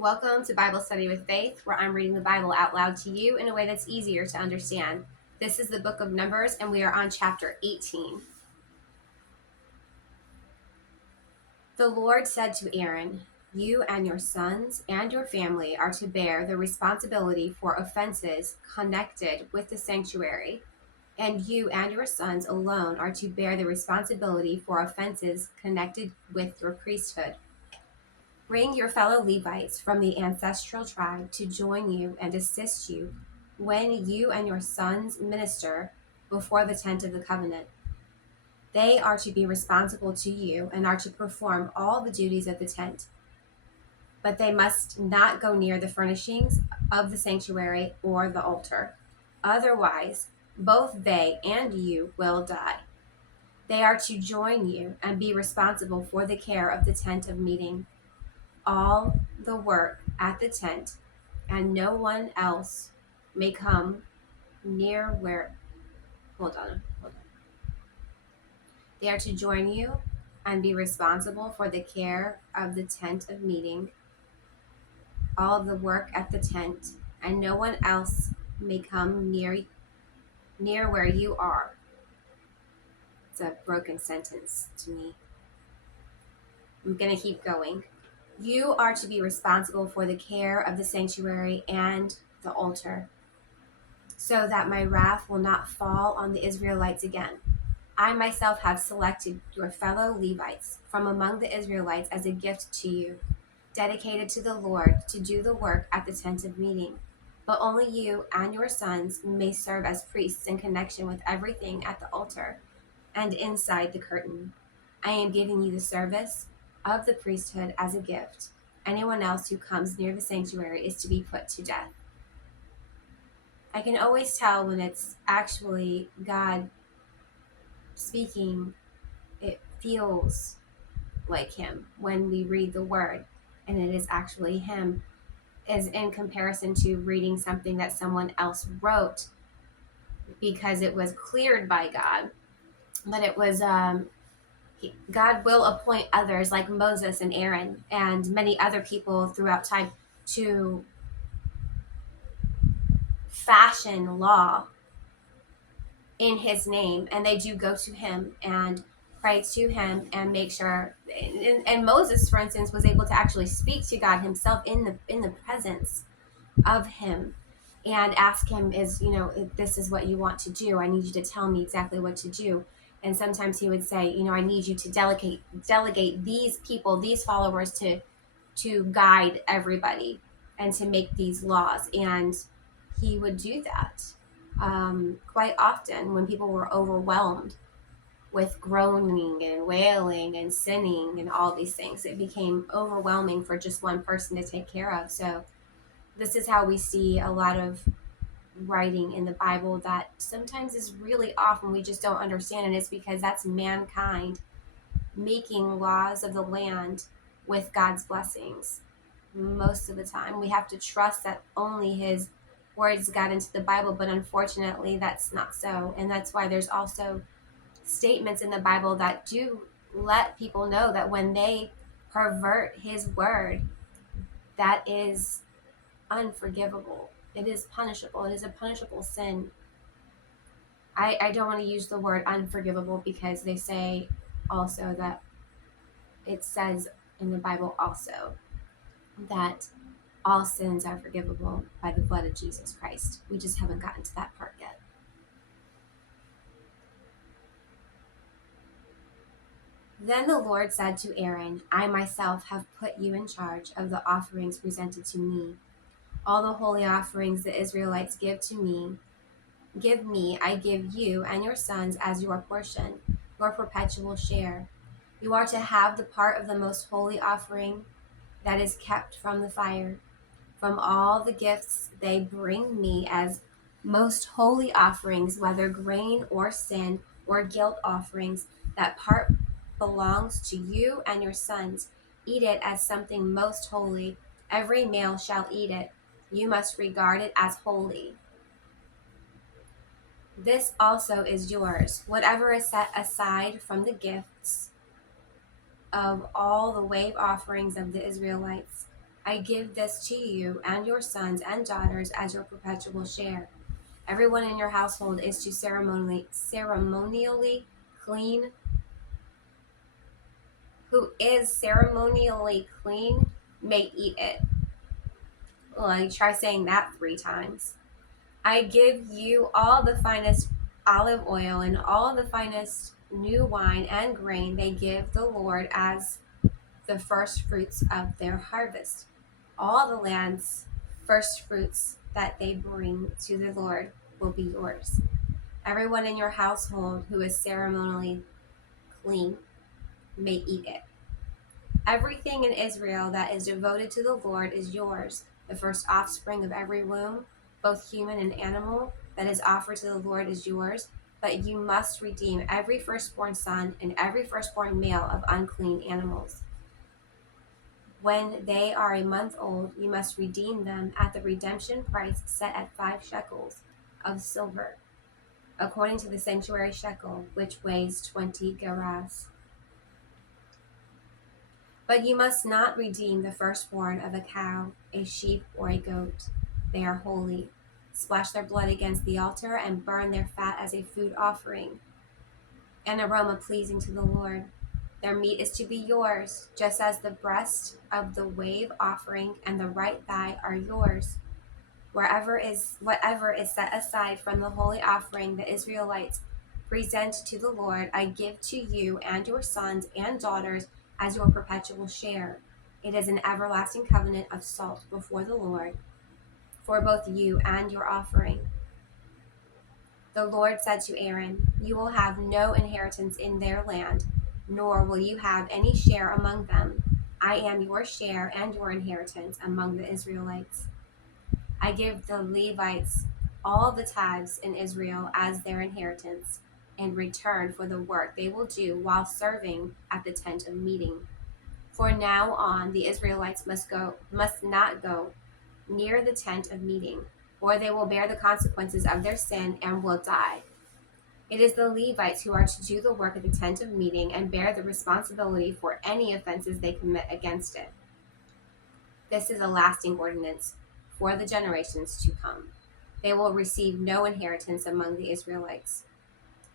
Welcome to Bible Study with Faith, where I'm reading the Bible out loud to you in a way that's easier to understand. This is the book of Numbers, and we are on chapter 18. The Lord said to Aaron, "You and your sons and your family are to bear the responsibility for offenses connected with the sanctuary, and you and your sons alone are to bear the responsibility for offenses connected with your priesthood. Bring your fellow Levites from the ancestral tribe to join you and assist you when you and your sons minister before the tent of the covenant. They are to be responsible to you and are to perform all the duties of the tent. But they must not go near the furnishings of the sanctuary or the altar. Otherwise, both they and you will die. They are to join you and be responsible for the care of the tent of meeting, all the work at the tent, and no one else may come near where. Hold on. They are to join you and be responsible for the care of the tent of meeting, all of the work at the tent, and no one else may come near where you are. It's a broken sentence to me. I'm going to keep going. You are to be responsible for the care of the sanctuary and the altar, so that my wrath will not fall on the Israelites again. I myself have selected your fellow Levites from among the Israelites as a gift to you, dedicated to the Lord to do the work at the tent of meeting. But only you and your sons may serve as priests in connection with everything at the altar and inside the curtain. I am giving you the service of the priesthood as a gift. Anyone else who comes near the sanctuary is to be put to death." I can always tell when it's actually God speaking. It feels like him when we read the word, and it is actually him, as in comparison to reading something that someone else wrote because it was cleared by God. But it was God will appoint others like Moses and Aaron and many other people throughout time to fashion law in his name, and they do go to him and pray to him and make sure. And Moses, for instance, was able to actually speak to God himself in the presence of him and ask him, if this is what you want to do, I need you to tell me exactly what to do. And sometimes he would say, I need you to delegate these people, these followers, to guide everybody and to make these laws. And he would do that quite often when people were overwhelmed with groaning and wailing and sinning and all these things. It became overwhelming for just one person to take care of. So this is how we see a lot of writing in the Bible that sometimes is really off and we just don't understand. And it's because that's mankind making laws of the land with God's blessings. Most of the time, we have to trust that only his words got into the Bible, but unfortunately that's not so. And that's why there's also statements in the Bible that do let people know that when they pervert his word, that is unforgivable. It is punishable. It is a punishable sin. I don't want to use the word unforgivable because they say also that it says in the Bible also that all sins are forgivable by the blood of Jesus Christ. We just haven't gotten to that part yet. Then the Lord said to Aaron, "I myself have put you in charge of the offerings presented to me. All the holy offerings the Israelites give me, I give you and your sons as your portion, your perpetual share. You are to have the part of the most holy offering that is kept from the fire. From all the gifts they bring me as most holy offerings, whether grain or sin or guilt offerings, that part belongs to you and your sons. Eat it as something most holy. Every male shall eat it. You must regard it as holy. This also is yours. Whatever is set aside from the gifts of all the wave offerings of the Israelites, I give this to you and your sons and daughters as your perpetual share. Everyone in your household is to ceremonially clean, who is ceremonially clean, may eat it. Well, you try saying that 3 times. I give you all the finest olive oil and all the finest new wine and grain they give the Lord as the first fruits of their harvest. All the land's first fruits that they bring to the Lord will be yours. Everyone in your household who is ceremonially clean may eat it. Everything in Israel that is devoted to the Lord is yours. The first offspring of every womb, both human and animal, that is offered to the Lord is yours. But you must redeem every firstborn son and every firstborn male of unclean animals. When they are a month old, you must redeem them at the redemption price set at 5 shekels of silver, according to the sanctuary shekel, which weighs 20 gerahs. But you must not redeem the firstborn of a cow, a sheep, or a goat. They are holy. Splash their blood against the altar and burn their fat as a food offering, an aroma pleasing to the Lord. Their meat is to be yours, just as the breast of the wave offering and the right thigh are yours. Whatever is set aside from the holy offering the Israelites present to the Lord, I give to you and your sons and daughters as your perpetual share. It is an everlasting covenant of salt before the Lord for both you and your offering. The Lord said to Aaron, you will have no inheritance in their land, nor will you have any share among them. I am your share and your inheritance among the Israelites. I give the Levites all the tithes in Israel as their inheritance in return for the work they will do while serving at the tent of meeting. For now on, the Israelites must not go near the tent of meeting, or they will bear the consequences of their sin and will die. It is the Levites who are to do the work at the tent of meeting and bear the responsibility for any offenses they commit against it. This is a lasting ordinance for the generations to come. They will receive no inheritance among the Israelites.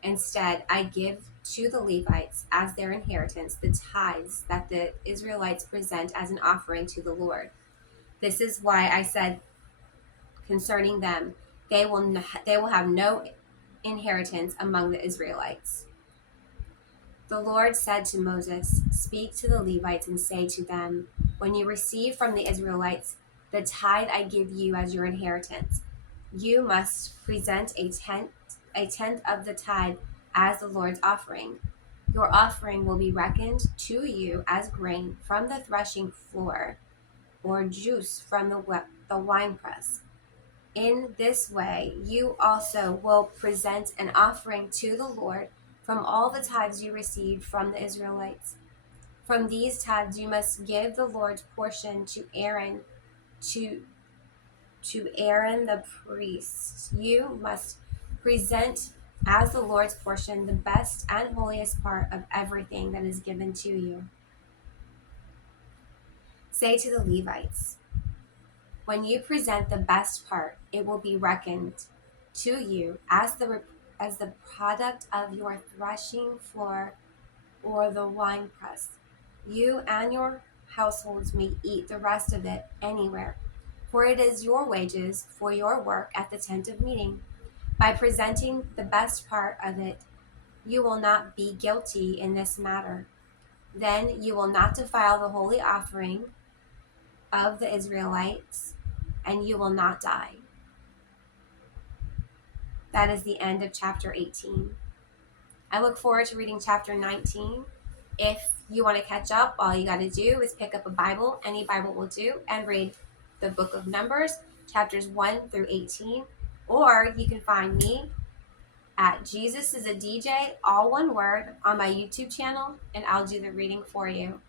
Instead, I give to the Levites as their inheritance the tithes that the Israelites present as an offering to the Lord. This is why I said concerning them, they will have no inheritance among the Israelites. The Lord said to Moses, speak to the Levites and say to them, when you receive from the Israelites the tithe I give you as your inheritance, you must present a tenth of the tithe as the Lord's offering. Your offering will be reckoned to you as grain from the threshing floor or juice from the winepress. In this way, you also will present an offering to the Lord from all the tithes you received from the Israelites. From these tithes you must give the Lord's portion to Aaron, to Aaron the priest. You must present as the Lord's portion the best and holiest part of everything that is given to you. Say to the Levites, when you present the best part, it will be reckoned to you as the product of your threshing floor or the winepress. You and your households may eat the rest of it anywhere, for it is your wages for your work at the tent of meeting. By presenting the best part of it, you will not be guilty in this matter. Then you will not defile the holy offering of the Israelites, and you will not die. That is the end of chapter 18. I look forward to reading chapter 19. If you want to catch up, all you got to do is pick up a Bible, any Bible will do, and read the book of Numbers, chapters 1 through 18. Or you can find me at Jesus is a DJ, all one word, on my YouTube channel, and I'll do the reading for you.